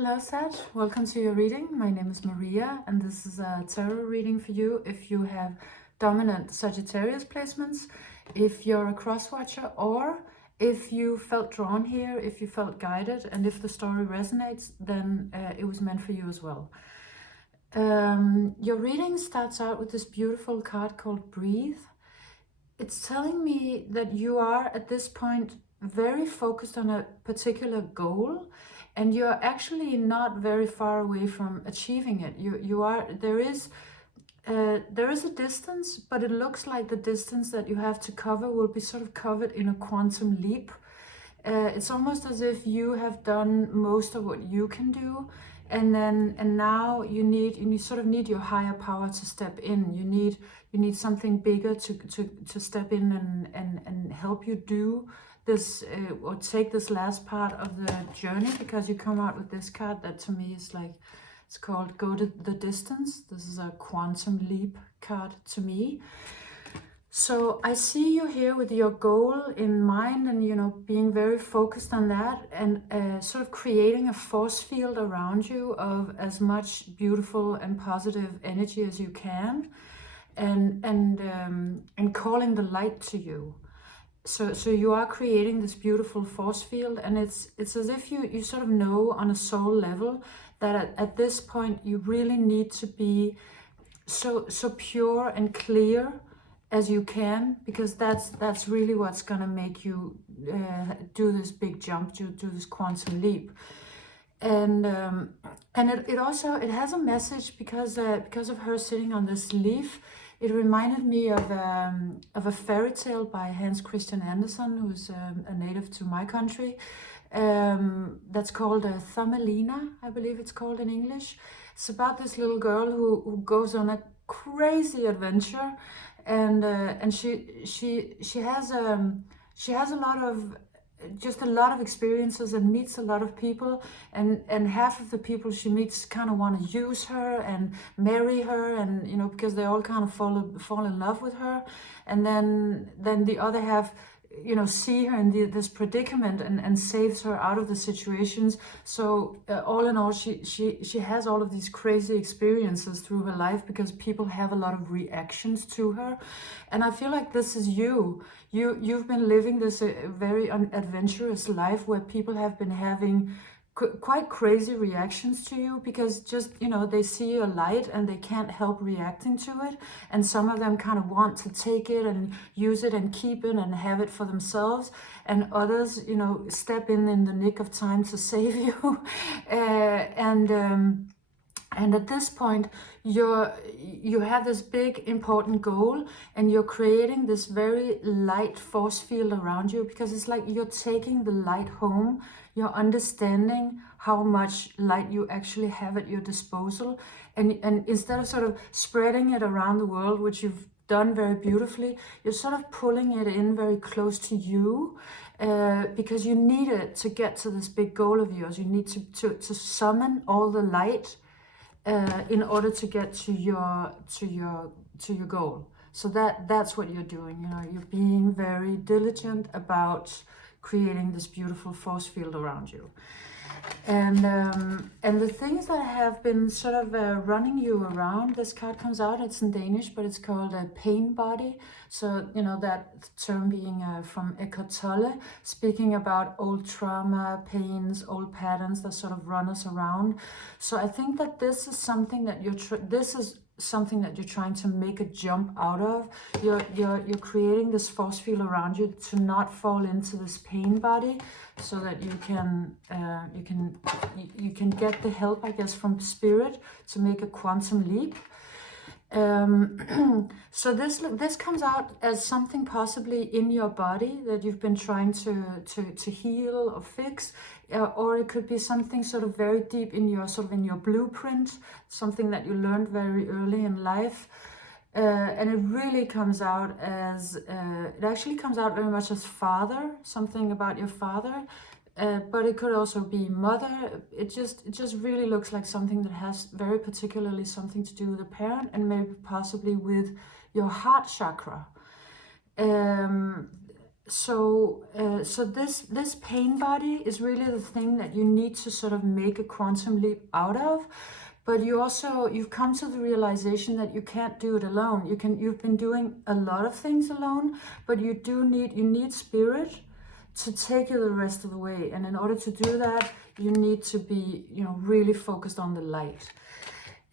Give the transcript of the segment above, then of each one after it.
Hello Sag, welcome to your reading. My name is Maria and this is a tarot reading for you if you have dominant Sagittarius placements, if you're a cross-watcher, or if you felt drawn here, if you felt guided, and if the story resonates, then it was meant for you as well. Your reading starts out with this beautiful card called Breathe. It's telling me that you are at this point very focused on a particular goal, and you're actually not very far away from achieving it. There is a distance, but it looks like the distance that you have to cover will be sort of covered in a quantum leap. It's almost as if you have done most of what you can do, and now you sort of need your higher power to step in. You need something bigger to step in and help you do this or take this last part of the journey, because you come out with this card that to me is like, it's called Go to the Distance. This is a quantum leap card to me. So I see you here with your goal in mind, and being very focused on that, and sort of creating a force field around you of as much beautiful and positive energy as you can, and calling the light to you. So you are creating this beautiful force field, and it's as if you sort of know on a soul level that at this point you really need to be so pure and clear as you can, because that's really what's gonna make you do this big jump, do this quantum leap. And it also has a message, because of her sitting on this leaf. It reminded me of a fairy tale by Hans Christian Andersen, who's a native to my country. That's called Thumbelina, I believe it's called in English. It's about this little girl who goes on a crazy adventure, and she has a lot of experiences and meets a lot of people, and half of the people she meets kind of want to use her and marry her, and because they all kind of fall in love with her, and then the other half see her in this predicament and saves her out of the situations. So all in all, she has all of these crazy experiences through her life, because people have a lot of reactions to her. And I feel like this is you've been living this very adventurous life, where people have been having quite crazy reactions to you, because just they see a light and they can't help reacting to it, and some of them kind of want to take it and use it and keep it and have it for themselves, and others step in the nick of time to save you. And at this point, you have this big important goal, and you're creating this very light force field around you, because it's like you're taking the light home. You're understanding how much light you actually have at your disposal, and instead of sort of spreading it around the world, which you've done very beautifully, you're sort of pulling it in very close to you, because you need it to get to this big goal of yours. You need to summon all the light in order to get to your goal. So that's what you're doing. You're being very diligent about creating this beautiful force field around you. And the things that have been sort of running you around, this card comes out, it's in Danish, but it's called a pain body. So that term being from Eckhart Tolle, speaking about old trauma, pains, old patterns that sort of run us around. So I think that this is something that you're trying to make a jump out of. You're creating this force field around you to not fall into this pain body, so that you can get the help, I guess, from spirit to make a quantum leap. So this comes out as something possibly in your body that you've been trying to heal or fix, or it could be something sort of very deep in your blueprint, something that you learned very early in life. And it really comes out as it actually comes out very much as father, something about your father. But it could also be mother. It just really looks like something that has very particularly something to do with a parent, and maybe possibly with your heart chakra. so this pain body is really the thing that you need to sort of make a quantum leap out of. But you've come to the realization that you can't do it alone. You've been doing a lot of things alone, but you need spirit to take you the rest of the way. And in order to do that, you need to be, really focused on the light.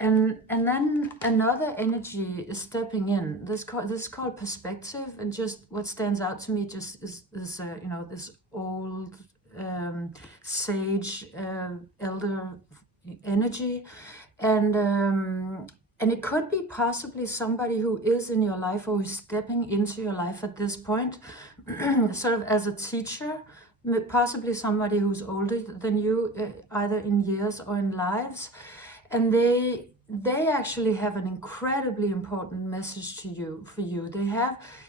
And then another energy is stepping in. This is called perspective, and just what stands out to me just is this old sage elder energy, and it could be possibly somebody who is in your life or who's stepping into your life at this point, sort of as a teacher, possibly somebody who's older than you, either in years or in lives. And they actually have an incredibly important message for you.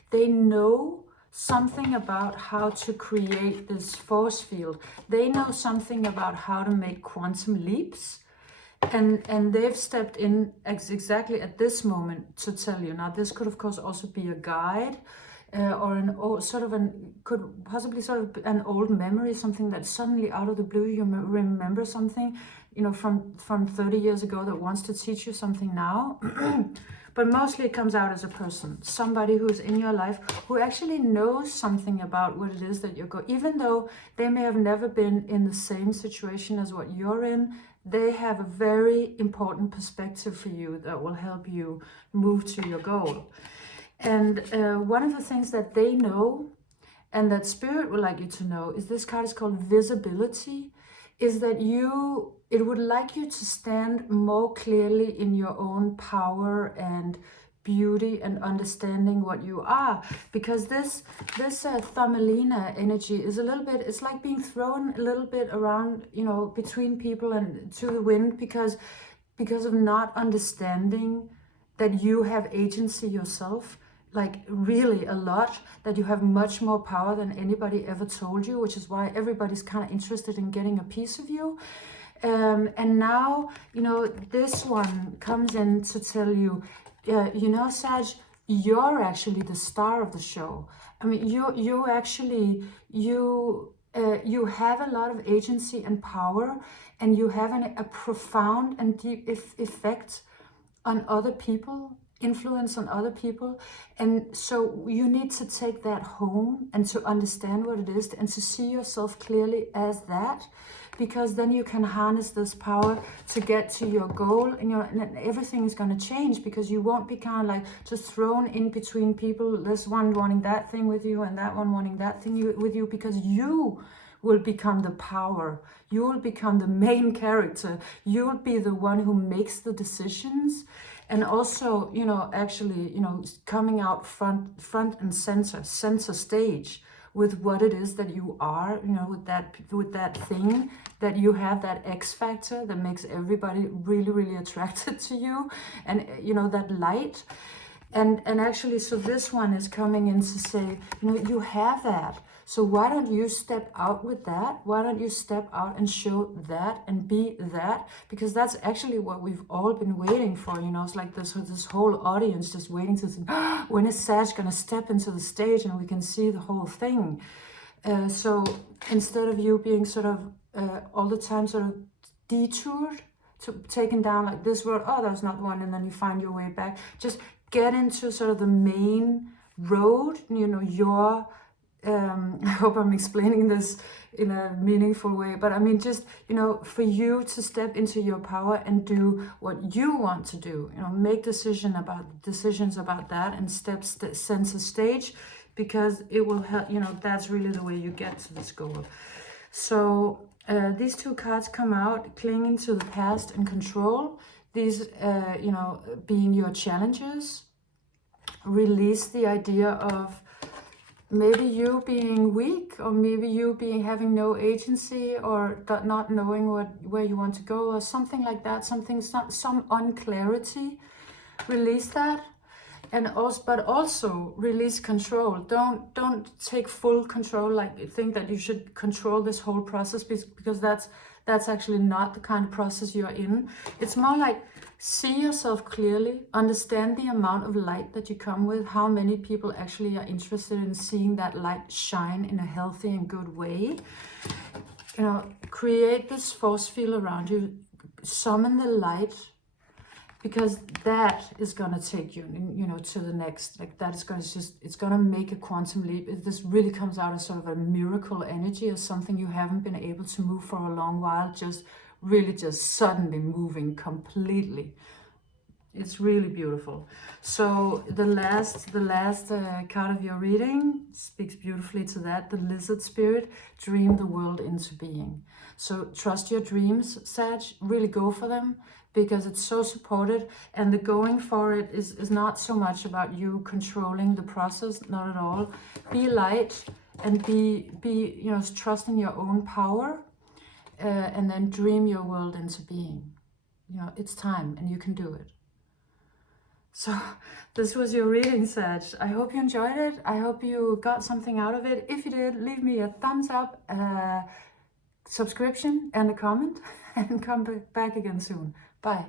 They know something about how to create this force field. They know something about how to make quantum leaps. And they've stepped in exactly at this moment to tell you. Now, this could of course also be a guide, or could possibly sort of an old memory, something that suddenly out of the blue you remember something, from 30 years ago that wants to teach you something now. But mostly it comes out as a person, somebody who's in your life who actually knows something about what it is that you're going, even though they may have never been in the same situation as what you're in. They have a very important perspective for you that will help you move to your goal. And one of the things that they know, and that Spirit would like you to know, is this card is called visibility, is that it would like you to stand more clearly in your own power and beauty and understanding what you are. Because this Thumbelina energy is a little bit, it's like being thrown a little bit around, between people and to the wind, because of not understanding that you have agency yourself, like really a lot, that you have much more power than anybody ever told you, which is why everybody's kind of interested in getting a piece of you. And now, this one comes in to tell you, Sag, you're actually the star of the show. I mean, you have a lot of agency and power, and you have a profound and deep effect on other people, influence on other people. And so you need to take that home and to understand what it is and to see yourself clearly as that, because then you can harness this power to get to your goal, and everything is going to change, because you won't be kind of like just thrown in between people, this one wanting that thing with you and that one wanting that thing with you, because you will become the power. You will become the main character. You will be the one who makes the decisions. And also, coming out front and center stage with what it is that you are, with that thing that you have, that X factor that makes everybody really, really attracted to you, and that light. And actually, so this one is coming in to say, you have that. So why don't you step out with that? Why don't you step out and show that and be that? Because that's actually what we've all been waiting for. It's like this whole audience just waiting to see, when is Sag going to step into the stage and we can see the whole thing. So instead of you being sort of all the time sort of detoured, taken down like this road, oh, that's not the one, and then you find your way back. Just get into sort of the main road, your I hope I'm explaining this in a meaningful way, but I mean, just, for you to step into your power and do what you want to do, make decisions about that, and center stage, because it will help, that's really the way you get to this goal. So these two cards come out, clinging to the past and control. These, being your challenges. Release the idea of maybe you being weak, or maybe you having no agency, or not knowing where you want to go, or something like that. Some unclarity. Release that, and also release control. Don't take full control. Like think that you should control this whole process, because That's actually not the kind of process you're in. It's more like see yourself clearly, understand the amount of light that you come with, how many people actually are interested in seeing that light shine in a healthy and good way. You know, create this force field around you, summon the light, because that is gonna take you, you know, to the next, like that is gonna it's gonna make a quantum leap. This really comes out as sort of a miracle energy, or something you haven't been able to move for a long while, just suddenly moving completely. It's really beautiful. So the last card of your reading speaks beautifully to that. The lizard spirit, dream the world into being. So trust your dreams, Sag, really go for them, because it's so supported, and the going for it is not so much about you controlling the process, not at all. Be light and be you know, trust in your own power, and then dream your world into being. You know, it's time and you can do it. So this was your reading, Sag. I hope you enjoyed it. I hope you got something out of it. If you did, leave me a thumbs up, subscription and a comment, and come back again soon. Bye.